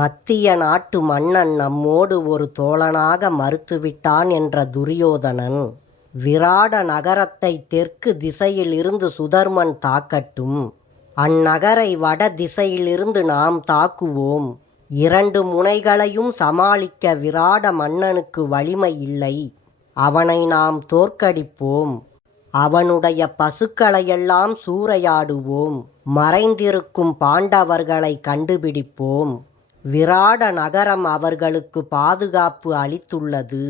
மத்திய நாட்டு மன்னன் நம்மோடு ஒரு தோழனாக மறுத்துவிட்டான் என்ற துரியோதனன், விராட நகரத்தை தெற்கு திசையிலிருந்து சுதர்மன் தாக்கட்டும், அந்நகரை வட திசையிலிருந்து நாம் தாக்குவோம். 2 முனைகளையும் சமாளிக்க விராட மன்னனுக்கு வலிமை இல்லை. அவனை நாம் தோற்கடிப்போம். அவனுடைய பசுக்களையெல்லாம் சூறையாடுவோம். மறைந்திருக்கும் பாண்டவர்களை கண்டுபிடிப்போம். விராட நகரம் அவர்களுக்கு பாதுகாப்பு அளித்துள்ளது.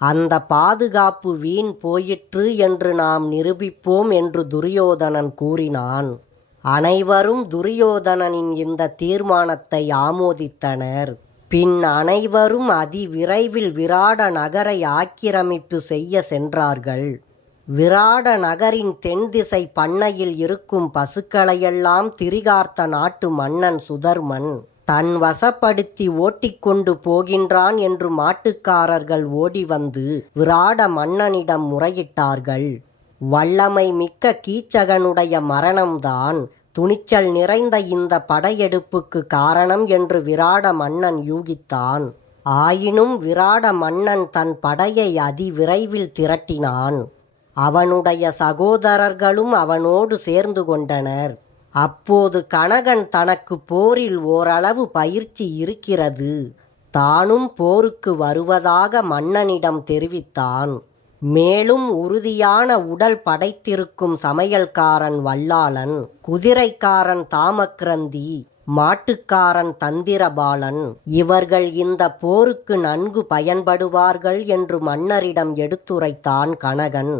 அந்த பாதுகாப்பு வீண் போயிற்று என்று நாம் நிரூபிப்போம் என்று துரியோதனன் கூறினான். அனைவரும் துரியோதனனின் இந்த தீர்மானத்தை ஆமோதித்தனர். பின் அனைவரும் அதிவிரைவில் விராட நகரை ஆக்கிரமிப்பு செய்ய சென்றார்கள். விராட நகரின் தென் திசை பண்ணையில் இருக்கும் பசுக்களையெல்லாம் திரிகார்த்த நாட்டு மன்னன் சுதர்மன் தன் வசப்படுத்தி ஓட்டிக்கொண்டு போகின்றான் என்று மாட்டுக்காரர்கள் ஓடி வந்து விராட மன்னனிடம் முறையிட்டார்கள். வல்லமை மிக்க கீச்சகனுடைய மரணம்தான் துணிச்சல் நிறைந்த இந்த படையெடுப்புக்கு காரணம் என்று விராட மன்னன் யூகித்தான். ஆயினும் விராட மன்னன் தன் படையை அதிவிரைவில் திரட்டினான். அவனுடைய சகோதரர்களும் அவனோடு சேர்ந்து கொண்டனர். அப்போது கணகன் தனக்கு போரில் ஓரளவு பயிற்சி இருக்கிறது, தானும் போருக்கு வருவதாக மன்னனிடம் தெரிவித்தான். மேலும் உறுதியான உடல் படைத்திருக்கும் சமையல்காரன் வல்லாளன், குதிரைக்காரன் தாமக்ரந்தி, மாட்டுக்காரன் தந்திரபாலன் இவர்கள் இந்த போருக்கு நன்கு பயன்படுவார்கள் என்று மன்னரிடம் எடுத்துரைத்தான் கணகன்.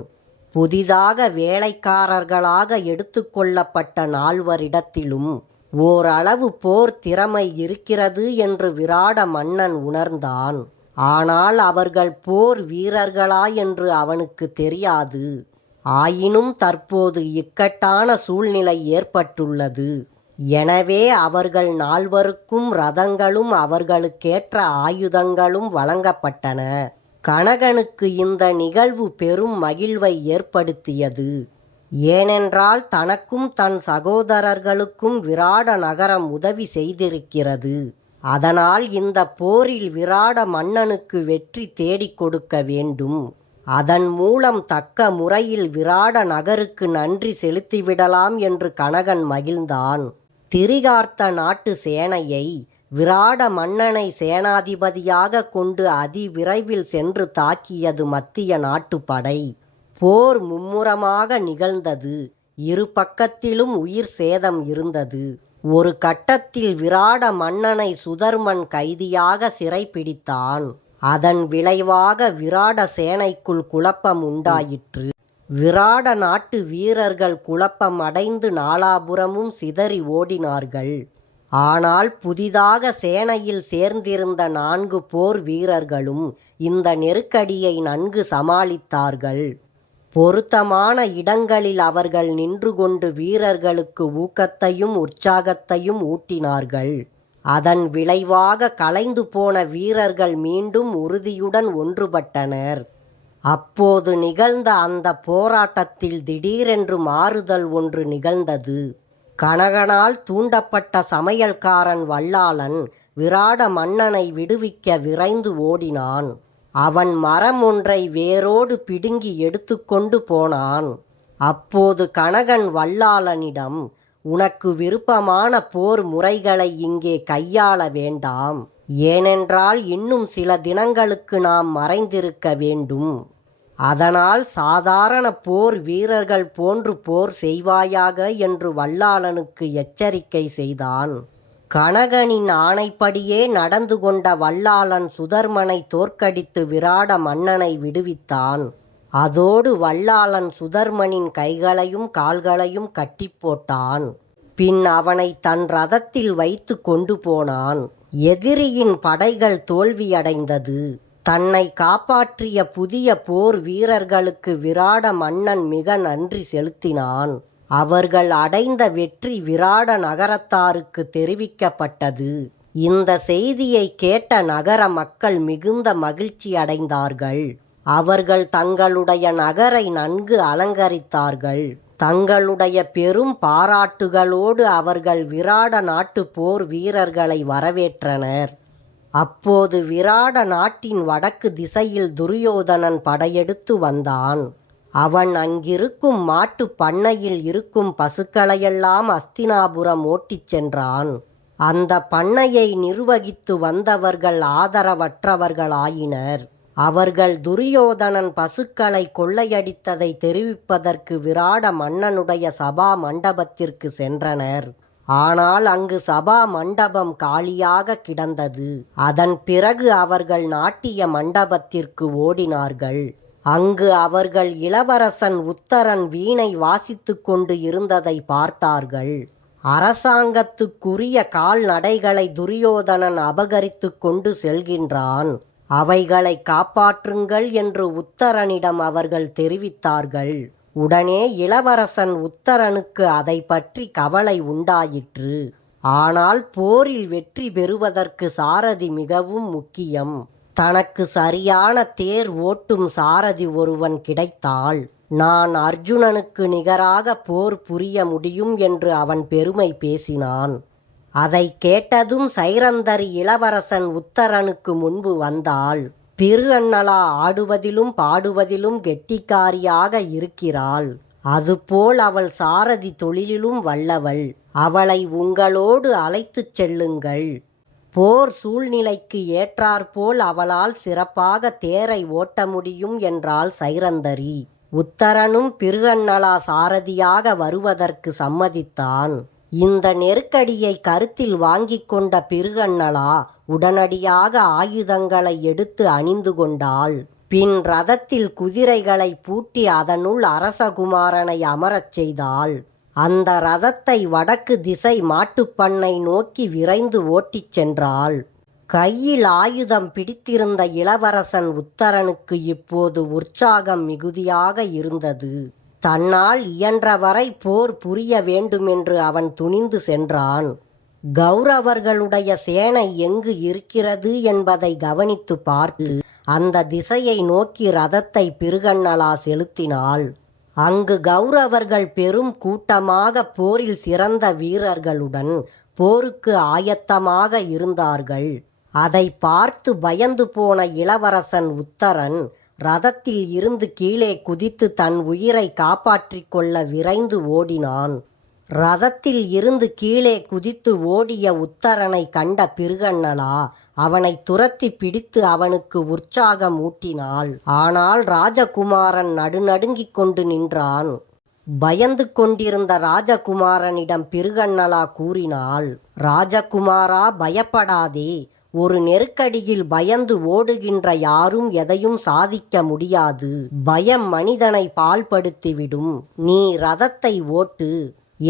புதிதாக வேலைக்காரர்களாக எடுத்துக்கொள்ளப்பட்ட 4வரிடத்திலும் ஓரளவு போர் திறமை இருக்கிறது என்று விராட மன்னன் உணர்ந்தான். ஆனால் அவர்கள் போர் வீரர்களா என்று அவனுக்கு தெரியாது. ஆயினும் தற்போது இக்கட்டான சூழ்நிலை ஏற்பட்டுள்ளது. எனவே அவர்கள் 4வருக்கும் ரதங்களும் அவர்களுக்கேற்ற ஆயுதங்களும் வழங்கப்பட்டன. கணகனுக்கு இந்த நிகழ்வு பெரும் மகிழ்வை ஏற்படுத்தியது. ஏனென்றால் தனக்கும் தன் சகோதரர்களுக்கும் விராட நகரம் உதவி செய்திருக்கிறது. அதனால் இந்த போரில் விராட மன்னனுக்கு வெற்றி தேடிக் கொடுக்க வேண்டும். அதன் மூலம் தக்க முறையில் விராட நகருக்கு நன்றி செலுத்திவிடலாம் என்று கணகன் மகிழ்ந்தான். திரிகார்த்த நாட்டு சேனையை விராட மன்னனை சேனாதிபதியாக கொண்டு அதிவிரைவில் சென்று தாக்கியது மத்திய நாட்டு படை. போர் மும்முரமாக நிகழ்ந்தது. இரு பக்கத்திலும் உயிர் சேதம் இருந்தது. ஒரு கட்டத்தில் விராட மன்னனை சுதர்மன் கைதியாக சிறைப்பிடித்தான். அதன் விளைவாக விராட சேனைக்குள் குழப்பம் உண்டாயிற்று. விராட நாட்டு வீரர்கள் குழப்பம் அடைந்து நாலாபுறமும் சிதறி ஓடினார்கள். ஆனால் புதிதாக சேனையில் சேர்ந்திருந்த 4 போர் வீரர்களும் இந்த நெருக்கடியை நன்கு சமாளித்தார்கள். பொருத்தமான இடங்களில் அவர்கள் நின்று கொண்டு வீரர்களுக்கு ஊக்கத்தையும் உற்சாகத்தையும் ஊட்டினார்கள். அதன் விளைவாக கலைந்து போன வீரர்கள் மீண்டும் உறுதியுடன் ஒன்றுபட்டனர். அப்போது நிகழ்ந்த அந்த போராட்டத்தில் திடீரென்று மாறுதல் ஒன்று நிகழ்ந்தது. கணகனால் தூண்டப்பட்ட சமையல்காரன் வல்லாளன் விராட மன்னனை விடுவிக்க விரைந்து ஓடினான். அவன் மரம் ஒன்றை வேரோடு பிடுங்கி எடுத்துக்கொண்டு போனான். அப்போது கணகன் வல்லாளனிடம், உனக்கு விருப்பமான போர் முறைகளை இங்கே கையாள வேண்டாம். ஏனென்றால் இன்னும் சில தினங்களுக்கு நாம் மறைந்திருக்க வேண்டும். அதனால் சாதாரண போர் வீரர்கள் போன்று போர் செய்வாயாக என்று வல்லாளனுக்கு எச்சரிக்கை செய்தான். கணகனின் ஆணைப்படியே நடந்து கொண்ட வல்லாளன் சுதர்மனை தோற்கடித்து விராட மன்னனை விடுவித்தான். அதோடு வல்லாளன் சுதர்மனின் கைகளையும் கால்களையும் கட்டி போட்டான். பின் அவனை தன் ரதத்தில் வைத்து கொண்டு போனான். எதிரியின் படைகள் தோல்வியடைந்தது. தன்னை காப்பாற்றிய புதிய போர் வீரர்களுக்கு விராட மன்னன் மிக நன்றி செலுத்தினான். அவர்கள் அடைந்த வெற்றி விராட நகரத்தாருக்கு தெரிவிக்கப்பட்டது. இந்த செய்தியை கேட்ட நகர மக்கள் மிகுந்த மகிழ்ச்சி அடைந்தார்கள். அவர்கள் தங்களுடைய நகரை நன்கு அலங்கரித்தார்கள். தங்களுடைய பெரும் பாராட்டுகளோடு அவர்கள் விராட நாட்டு போர் வீரர்களை வரவேற்றனர். அப்போது விராட நாட்டின் வடக்கு திசையில் துரியோதனன் படையெடுத்து வந்தான். அவன் அங்கிருக்கும் மாட்டு பண்ணையில் இருக்கும் பசுக்களையெல்லாம் அஸ்தினாபுரம் ஓட்டிச் சென்றான். அந்த பண்ணையை நிர்வகித்து வந்தவர்கள் ஆதரவற்றவர்களாயினர். அவர்கள் துரியோதனன் பசுக்களை கொள்ளையடித்ததை தெரிவிப்பதற்கு விராட மன்னனுடைய சபா மண்டபத்திற்கு சென்றனர். ஆனால் அங்கு சபா மண்டபம் காலியாக கிடந்தது. அதன் பிறகு அவர்கள் நாட்டிய மண்டபத்திற்கு ஓடினார்கள். அங்கு அவர்கள் இளவரசன் உத்தரன் வீணை வாசித்து கொண்டு இருந்ததை பார்த்தார்கள். அரசாங்கத்துக்குரிய கால்நடைகளை துரியோதனன் அபகரித்து கொண்டு செல்கின்றான். அவைகளை காப்பாற்றுங்கள் என்று உத்தரனிடம் அவர்கள் தெரிவித்தார்கள். உடனே இளவரசன் உத்தரனுக்கு அதை பற்றி கவலை உண்டாயிற்று. ஆனால் போரில் வெற்றி பெறுவதற்கு சாரதி மிகவும் முக்கியம். தனக்கு சரியான தேர் ஓட்டும் சாரதி ஒருவன் கிடைத்தால் நான் அர்ஜுனனுக்கு நிகராக போர் புரிய முடியும் என்று அவன் பெருமை பேசினான். அதை கேட்டதும் சைரந்தரி இளவரசன் உத்தரனுக்கு முன்பு வந்தாள். பிருகன்னலா ஆடுவதிலும் பாடுவதிலும் கெட்டிக்காரியாக இருக்கிறாள். அதுபோல் அவள் சாரதி தொழிலிலும் வல்லவள். அவளை உங்களோடு அழைத்துச் செல்லுங்கள். போர் சூழ்நிலைக்கு ஏற்றாற்போல் அவளால் சிறப்பாக தேரை ஓட்ட முடியும் என்றாள் சைரந்தரி. உத்தரனும் பிருகன்னலா சாரதியாக வருவதற்கு சம்மதித்தான். இந்த நெருக்கடியை கருத்தில் வாங்கி கொண்ட பிருகன்னலா உடனடியாக ஆயுதங்களை எடுத்து அணிந்து கொண்டாள். பின் ரதத்தில் குதிரைகளை பூட்டி அதனுள் அரசகுமாரனை அமரச் செய்தாள். அந்த ரதத்தை வடக்கு திசை மாட்டுப்பண்ணை நோக்கி விரைந்து ஓட்டிச் சென்றாள். கையில் ஆயுதம் பிடித்திருந்த இளவரசன் உத்தரனுக்கு இப்போது உற்சாகம் மிகுதியாக இருந்தது. தன்னால் இயன்றவரை போர் புரிய வேண்டுமென்று அவன் துணிந்து சென்றான். கௌரவர்களுடைய சேனை எங்கு இருக்கிறது என்பதை கவனித்து பார்த்து அந்த திசையை நோக்கி ரதத்தை பிருகன்னலா செலுத்தினாள். அங்கு கௌரவர்கள் பெரும் கூட்டமாக போரில் சிறந்த வீரர்களுடன் போருக்கு ஆயத்தமாக இருந்தார்கள். அதை பார்த்து பயந்து போன இளவரசன் உத்தரன் ரதத்தில் இருந்து கீழே குதித்து தன் உயிரை காப்பாற்றிக் கொள்ள விரைந்து ஓடினான். ரதத்தில் இருந்து கீழே குதித்து ஓடிய உத்தரனை கண்ட பிருகன்னலா அவனை துரத்தி பிடித்து அவனுக்கு உற்சாகம் ஊட்டினாள். ஆனால் ராஜகுமாரன் நடுநடுங்கிக் கொண்டு நின்றான். பயந்து கொண்டிருந்த ராஜகுமாரனிடம் பிருகன்னலா கூறினாள், ராஜகுமாரா, பயப்படாதே. ஒரு நெருக்கடியில் பயந்து ஓடுகின்ற யாரும் எதையும் சாதிக்க முடியாது. பயம் மனிதனை பாழ்படுத்திவிடும். நீ ரதத்தை ஓட்டு.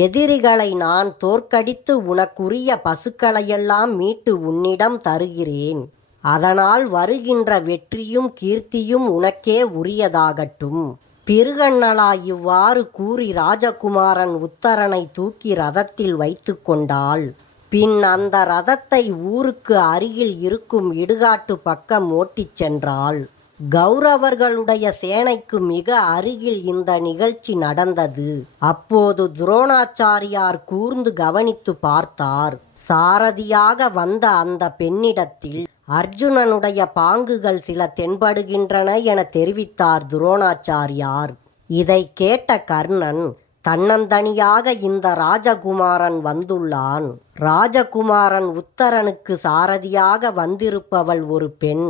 எதிரிகளை நான் தோற்கடித்து உனக்குரிய பசுக்களையெல்லாம் மீட்டு உன்னிடம் தருகிறேன். அதனால் வருகின்ற வெற்றியும் கீர்த்தியும் உனக்கே உரியதாகட்டும். பிருகன்னலா இவ்வாறு கூறி ராஜகுமாரன் உத்தரனை தூக்கி ரதத்தில் வைத்து கொண்டாள். பின் அந்த ரதத்தை ஊருக்கு அருகில் இருக்கும் இடுகாட்டு பக்கம் ஓட்டிச் சென்றாள். கௌரவர்களுடைய சேனைக்கு மிக அருகில் இந்த நிகழ்ச்சி நடந்தது. அப்போது துரோணாச்சாரியார் கூர்ந்து கவனித்து பார்த்தார். சாரதியாக வந்த அந்த பெண்ணிடத்தில் அர்ஜுனனுடைய பாங்குகள் சில தென்படுகின்றன என தெரிவித்தார் துரோணாச்சாரியார். இதை கேட்ட கர்ணன், தன்னந்தனியாக இந்த ராஜகுமாரன் வந்துள்ளான். ராஜகுமாரன் உத்தரனுக்கு சாரதியாக வந்திருப்பவள் ஒரு பெண்.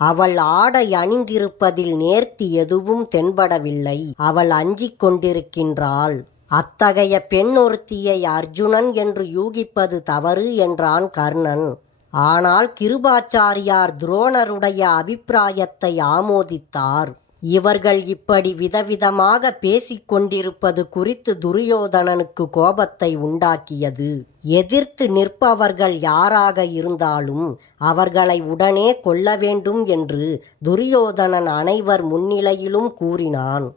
அவள் ஆடை அணிந்திருப்பதில் நேர்த்தி எதுவும் தென்படவில்லை. அவள் அஞ்சிக் கொண்டிருக்கின்றாள். அத்தகைய பெண் ஒருத்தியை அர்ஜுனன் என்று யூகிப்பது தவறு என்றான் கர்ணன். ஆனால் கிருபாச்சாரியார் துரோணருடைய அபிப்பிராயத்தை ஆமோதித்தார். இவர்கள் இப்படி விதவிதமாக பேசிக்கொண்டிருப்பது குறித்து துரியோதனனுக்கு கோபத்தை உண்டாக்கியது. எதிர்த்து நிற்பவர்கள் யாராக இருந்தாலும் அவர்களை உடனே கொல்ல வேண்டும் என்று துரியோதனன் அனைவர் முன்னிலையிலும் கூறினான்.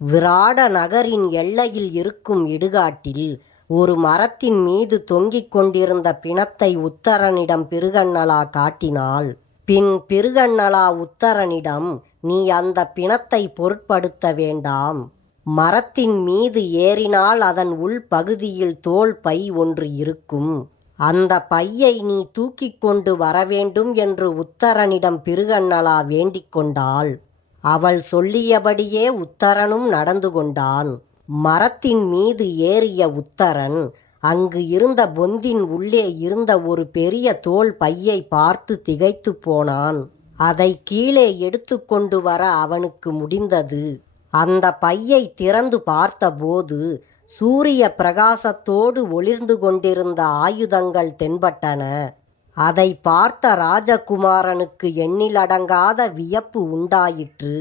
விராட நகரின் எல்லையில் இருக்கும் இடுகாட்டில் ஒரு மரத்தின் மீது தொங்கிக் கொண்டிருந்த பிணத்தை உத்தரனிடம் பிருகன்னலா காட்டினாள். பின் பிருகன்னலா உத்தரனிடம், நீ அந்த பிணத்தை பொருட்படுத்த வேண்டாம். மரத்தின் மீது ஏறினால் அதன் உள் பகுதியில் தோல் பை ஒன்று இருக்கும். அந்த பையை நீ தூக்கிக் கொண்டு வரவேண்டும் என்று உத்தரனிடம் பிருகன்னலா வேண்டிக் கொண்டாள். அவள் சொல்லியபடியே உத்தரனும் நடந்து கொண்டான். மரத்தின் மீது ஏறிய உத்தரன் அங்கு இருந்த பொந்தின் உள்ளே இருந்த ஒரு பெரிய தோல் பையை பார்த்து திகைத்து போனான். அதை கீழே எடுத்து கொண்டு வர அவனுக்கு முடிந்தது. அந்த பையை திறந்து பார்த்தபோது சூரிய பிரகாசத்தோடு ஒளிர்ந்து கொண்டிருந்த ஆயுதங்கள் தென்பட்டன. அதை பார்த்த ராஜகுமாரனுக்கு எண்ணிலடங்காத வியப்பு உண்டாயிற்று.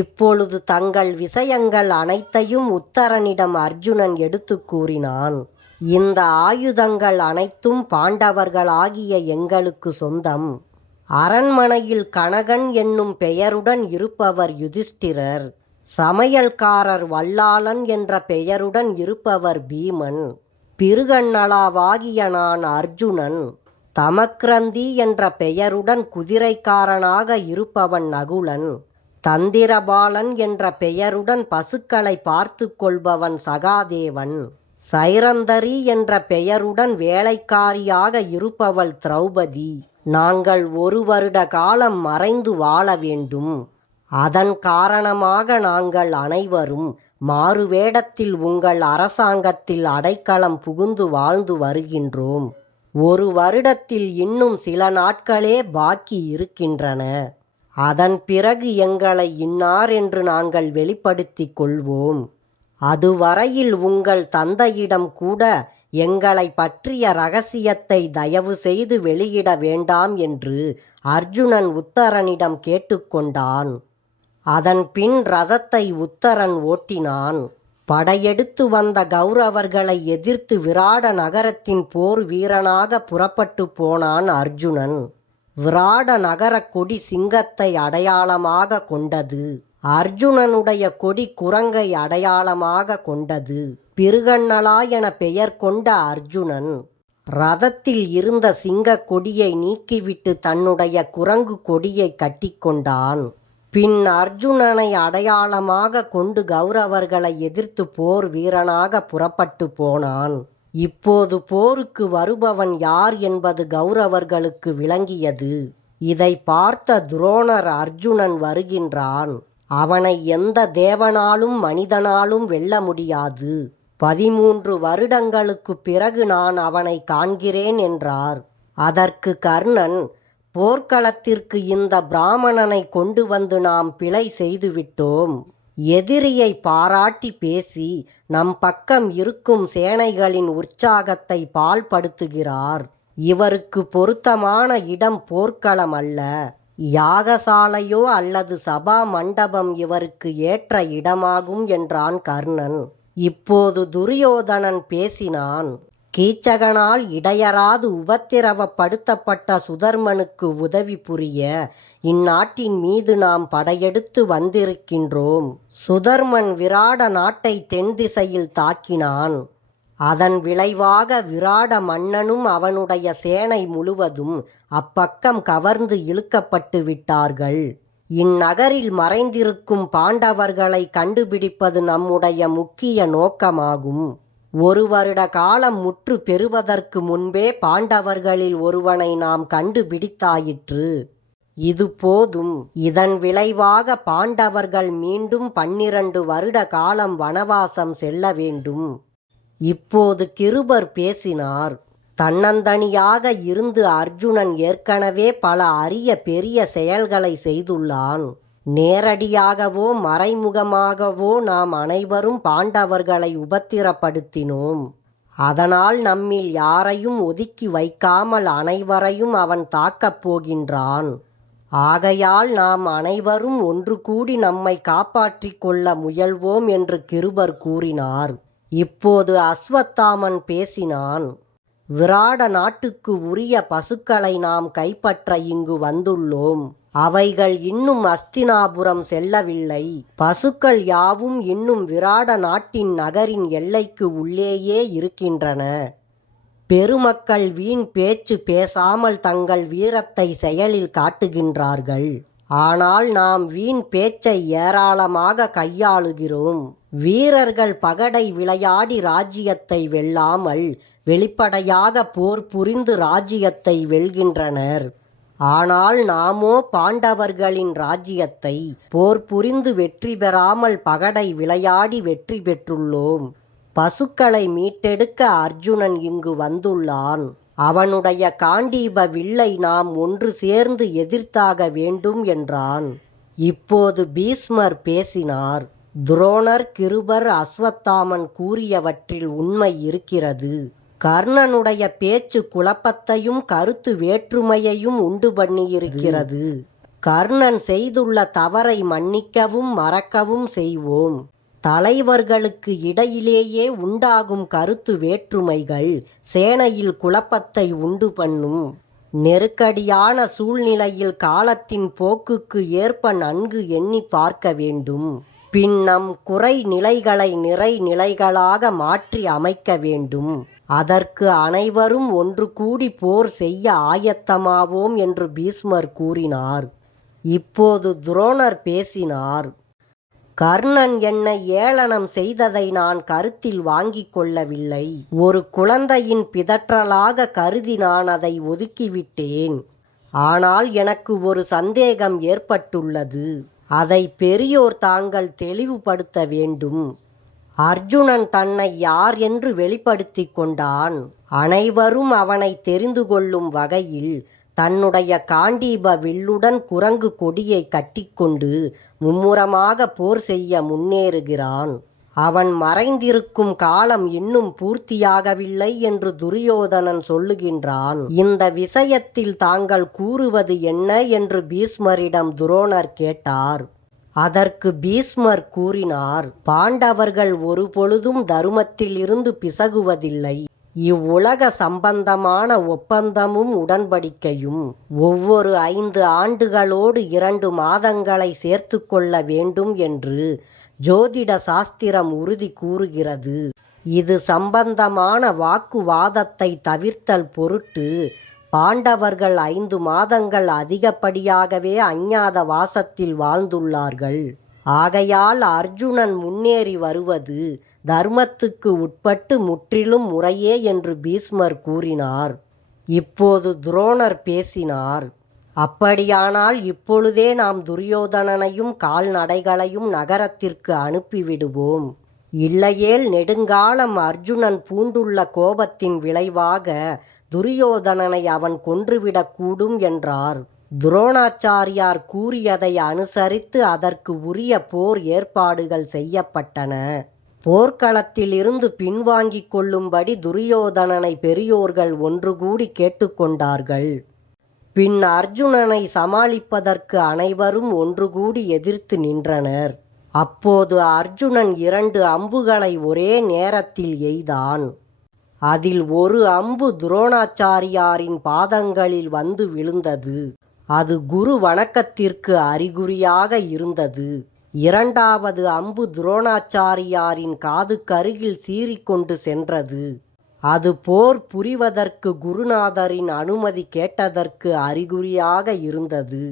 இப்பொழுது தங்கள் விஷயங்கள் அனைத்தையும் உத்தரனிடம் அர்ஜுனன் எடுத்து கூறினான். இந்த ஆயுதங்கள் அனைத்தும் பாண்டவர்களாகிய எங்களுக்கு சொந்தம். அரண்மனையில் கனகன் என்னும் பெயருடன் இருப்பவர் யுதிஷ்டிரர். சமையல்காரர் வல்லாளன் என்ற பெயருடன் இருப்பவர் பீமன். பிருகன்னலாவாகிய நான் அர்ஜுனன். தமக்ரந்தி என்ற பெயருடன் குதிரைக்காரனாக இருப்பவன் நகுலன். தந்திரபாலன் என்ற பெயருடன் பசுக்களை பார்த்து கொள்பவன் சகாதேவன். சைரந்தரி என்ற பெயருடன் வேலைக்காரியாக இருப்பவள் திரௌபதி. நாங்கள் 1 வருட காலம் மறைந்து வாழ வேண்டும். அதன் காரணமாக நாங்கள் அனைவரும் மாறுவேடத்தில் உங்கள் அரசாங்கத்தில் அடைக்கலம் புகுந்து வாழ்ந்து வருகின்றோம். 1 வருடத்தில் இன்னும் சில நாட்களே பாக்கி இருக்கின்றன. அதன் பிறகு எங்களை இன்னார் என்று நாங்கள் வெளிப்படுத்திக் கொள்வோம். அதுவரையில் உங்கள் தந்தையிடம் கூட எங்களை பற்றிய இரகசியத்தை தயவு செய்து வெளியிட வேண்டாம் என்று அர்ஜுனன் உத்தரனிடம் கேட்டுக்கொண்டான். அதன் பின் ரதத்தை உத்தரன் ஓட்டினான். படையெடுத்து வந்த கௌரவர்களை எதிர்த்து விராட நகரத்தின் போர் வீரனாக புறப்பட்டு போனான் அர்ஜுனன். விராட நகர கொடி சிங்கத்தை அடையாளமாக கொண்டது. அர்ஜுனனுடைய கொடி குரங்கை அடையாளமாக கொண்டது. பிருகன்னலா என பெயர் கொண்ட அர்ஜுனன் ரதத்தில் இருந்த சிங்க கொடியை நீக்கிவிட்டு தன்னுடைய குரங்கு கொடியை கட்டிக்கொண்டான். பின் அர்ஜுனனை அடையாளமாக கொண்டு கௌரவர்களை எதிர்த்து போர் வீரனாக புறப்பட்டு போனான். இப்போது போருக்கு வருபவன் யார் என்பது கௌரவர்களுக்கு விளங்கியது. இதை பார்த்த துரோணர் அர்ஜுனன் வருகின்றான். அவனை எந்த தேவனாலும் மனிதனாலும் வெல்ல முடியாது. 13 வருடங்களுக்கு பிறகு நான் அவனை காண்கிறேன் என்றார். அதற்கு கர்ணன், போர்க்களத்திற்கு இந்த பிராமணனை கொண்டு வந்து நாம் பிழை செய்துவிட்டோம். எதிரியை பாராட்டி பேசி நம் பக்கம் இருக்கும் சேனைகளின் உற்சாகத்தை பாழ்படுத்துகிறார். இவருக்கு பொருத்தமான இடம் போர்க்களம் அல்ல. யாகசாலையோ அல்லது சபா மண்டபம் இவருக்கு ஏற்ற இடமாகும் என்றான் கர்ணன். இப்போது துரியோதனன் பேசினான். கீச்சகனால் இடையராது உபத்திரவப்படுத்தப்பட்ட சுதர்மனுக்கு உதவி புரிய இந்நாட்டின் மீது நாம் படையெடுத்து வந்திருக்கின்றோம். சுதர்மன் விராட நாட்டை தென் திசையில் தாக்கினான். அதன் விளைவாக விராட மன்னனும் அவனுடைய சேனை முழுவதும் அப்பக்கம் கவர்ந்து இழுக்கப்பட்டு விட்டார்கள். இந்நகரில் மறைந்திருக்கும் பாண்டவர்களை கண்டுபிடிப்பது நம்முடைய முக்கிய நோக்கமாகும். 1 வருட காலம் முற்று பெறுவதற்கு முன்பே பாண்டவர்களில் ஒருவனை நாம் கண்டுபிடித்தாயிற்று. இது போதும். இதன் விளைவாக பாண்டவர்கள் மீண்டும் 12 வருட காலம் வனவாசம் செல்ல வேண்டும். இப்போது கிருபர் பேசினார். தன்னந்தனியாக இருந்து அர்ஜுனன் ஏற்கனவே பல அரிய பெரிய செயல்களை செய்துள்ளான். நேரடியாகவோ மறைமுகமாகவோ நாம் அனைவரும் பாண்டவர்களை உபத்திரப்படுத்தினோம். அதனால் நம்மில் யாரையும் ஒதுக்கி வைக்காமல் அனைவரையும் அவன் தாக்கப் போகின்றான். ஆகையால் நாம் அனைவரும் ஒன்று கூடி நம்மை காப்பாற்றிக் கொள்ள முயல்வோம் என்று கிருபர் கூறினார். இப்போது அஸ்வத்தாமன் பேசினான். விராட நாட்டுக்கு உரிய பசுக்களை நாம் கைப்பற்ற இங்கு வந்துள்ளோம். அவைகள் இன்னும் அஸ்தினாபுரம் செல்லவில்லை. பசுக்கள் யாவும் இன்னும் விராட நாட்டின் நகரின் எல்லைக்கு உள்ளேயே இருக்கின்றன. பெருமக்கள் வீண் பேச்சு பேசாமல் தங்கள் வீரத்தை செயலில் காட்டுகின்றார்கள். ஆனால் நாம் வீண் பேச்சை ஏராளமாக கையாளுகிறோம். வீரர்கள் பகடை விளையாடி ராஜ்யத்தை வெல்லாமல் வெளிப்படையாக போர் புரிந்து ராஜ்யத்தை வெல்கின்றனர். ஆனால் நாமோ பாண்டவர்களின் ராஜ்யத்தை போர் புரிந்து வெற்றி பெறாமல் பகடை விளையாடி வெற்றி பெற்றுள்ளோம். பசுக்களை மீட்டெடுக்க அர்ஜுனன் இங்கு வந்துள்ளான். அவனுடைய காண்டீப வில்லை நாம் ஒன்று சேர்ந்து எதிர்த்தாக வேண்டும் என்றான். இப்போது பீஷ்மர் பேசினார். துரோணர், கிருபர், அஸ்வத்தாமன் கூறியவற்றில் உண்மை இருக்கிறது. கர்ணனுடைய பேச்சு குழப்பத்தையும் கருத்து வேற்றுமையையும் உண்டு பண்ணியிருக்கிறது. கர்ணன் செய்துள்ள தவறை மன்னிக்கவும் மறக்கவும் செய்வோம். தலைவர்களுக்கு இடையிலேயே உண்டாகும் கருத்து வேற்றுமைகள் சேனையில் குழப்பத்தை உண்டு பண்ணும். நெருக்கடியான சூழ்நிலையில் காலத்தின் போக்குக்கு ஏற்ப நன்கு எண்ணி பார்க்க வேண்டும். பின் நம் குறை நிலைகளை நிறை நிலைகளாக மாற்றி அமைக்க வேண்டும். அதற்கு அனைவரும் ஒன்று கூடி போர் செய்ய ஆயத்தமாவோம் என்று பீஷ்மர் கூறினார். இப்போது துரோணர் பேசினார். கர்ணன் என்னை ஏளனம் செய்ததை நான் கருத்தில் வாங்கிக் கொள்ளவில்லை. ஒரு குழந்தையின் பிதற்றலாக கருதி நான் அதை ஒதுக்கிவிட்டேன். ஆனால் எனக்கு ஒரு சந்தேகம் ஏற்பட்டுள்ளது. அதை பெரியோர் தாங்கள் தெளிவுபடுத்த வேண்டும். அர்ஜுனன் தன்னை யார் என்று வெளிப்படுத்தி கொண்டான். அனைவரும் அவனை தெரிந்து கொள்ளும் வகையில் தன்னுடைய காண்டீப வில்லுடன் குரங்கு கொடியை கட்டிக்கொண்டு மும்முரமாக போர் செய்ய முன்னேறுகிறான். அவன் மறைந்திருக்கும் காலம் இன்னும் பூர்த்தியாகவில்லை என்று துரியோதனன் சொல்லுகின்றான். இந்த விஷயத்தில் தாங்கள் கூறுவது என்ன என்று பீஷ்மரிடம் துரோணர் கேட்டார். அதற்கு பீஷ்மர் கூறினார். பாண்டவர்கள் ஒரு பொழுதும் தருமத்தில் இருந்து பிசகுவதில்லை. இவ்வுலக சம்பந்தமான ஒப்பந்தமும் உடன்படிக்கையும் ஒவ்வொரு 5 ஆண்டுகளோடு 2 மாதங்களை சேர்த்து கொள்ள வேண்டும் என்று ஜோதிட சாஸ்திரம் உறுதி கூறுகிறது. இது சம்பந்தமான வாக்குவாதத்தை தவிர்த்தல் பொருட்டு பாண்டவர்கள் 5 மாதங்கள் அதிகப்படியாகவே அஞ்ஞாத வாசத்தில் வாழ்ந்துள்ளார்கள். ஆகையால் அர்ஜுனன் முன்னேறி வருவது தர்மத்துக்கு உட்பட்டு முற்றிலும் முறையே என்று பீஷ்மர் கூறினார். இப்போது துரோணர் பேசினார். அப்படியானால் இப்பொழுதே நாம் துரியோதனனையும் கால்நடைகளையும் நகரத்திற்கு அனுப்பிவிடுவோம். இல்லையேல் நெடுங்காலம் அர்ஜுனன் பூண்டுள்ள கோபத்தின் விளைவாக துரியோதனனை அவன் கொன்றுவிடக்கூடும் என்றார். துரோணாச்சாரியார் கூறியதை அனுசரித்து அதற்கு உரிய போர் ஏற்பாடுகள் செய்யப்பட்டன. போர்க்களத்தில் இருந்து பின்வாங்கிக் கொள்ளும்படி துரியோதனனை பெரியோர்கள் ஒன்று கூடி கேட்டுக்கொண்டார்கள். பின் அர்ஜுனனை சமாளிப்பதற்கு அனைவரும் ஒன்று கூடி எதிர்த்து நின்றனர். அப்போது அர்ஜுனன் 2 அம்புகளை ஒரே நேரத்தில் எய்தான். அதில் ஒரு அம்பு துரோணாச்சாரியாரின் பாதங்களில் வந்து விழுந்தது. அது குரு வணக்கத்திற்கு அறிகுறியாக இருந்தது. 2வது அம்பு துரோணாச்சாரியாரின் காதுக்கருகில் சீறிக்கொண்டு சென்றது. அது போர் புரிவதற்கு குருநாதரின் அனுமதி கேட்டதற்கு அறிகுறியாக இருந்தது.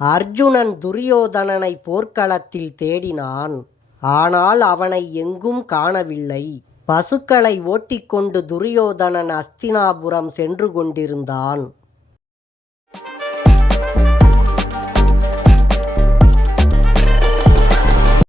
அர்ஜுனன் துரியோதனனை போர்க்களத்தில் தேடினான். ஆனால் அவனை எங்கும் காணவில்லை. பசுக்களை ஓட்டிக்கொண்டு துரியோதனன் அஸ்தினாபுரம் சென்று கொண்டிருந்தான்.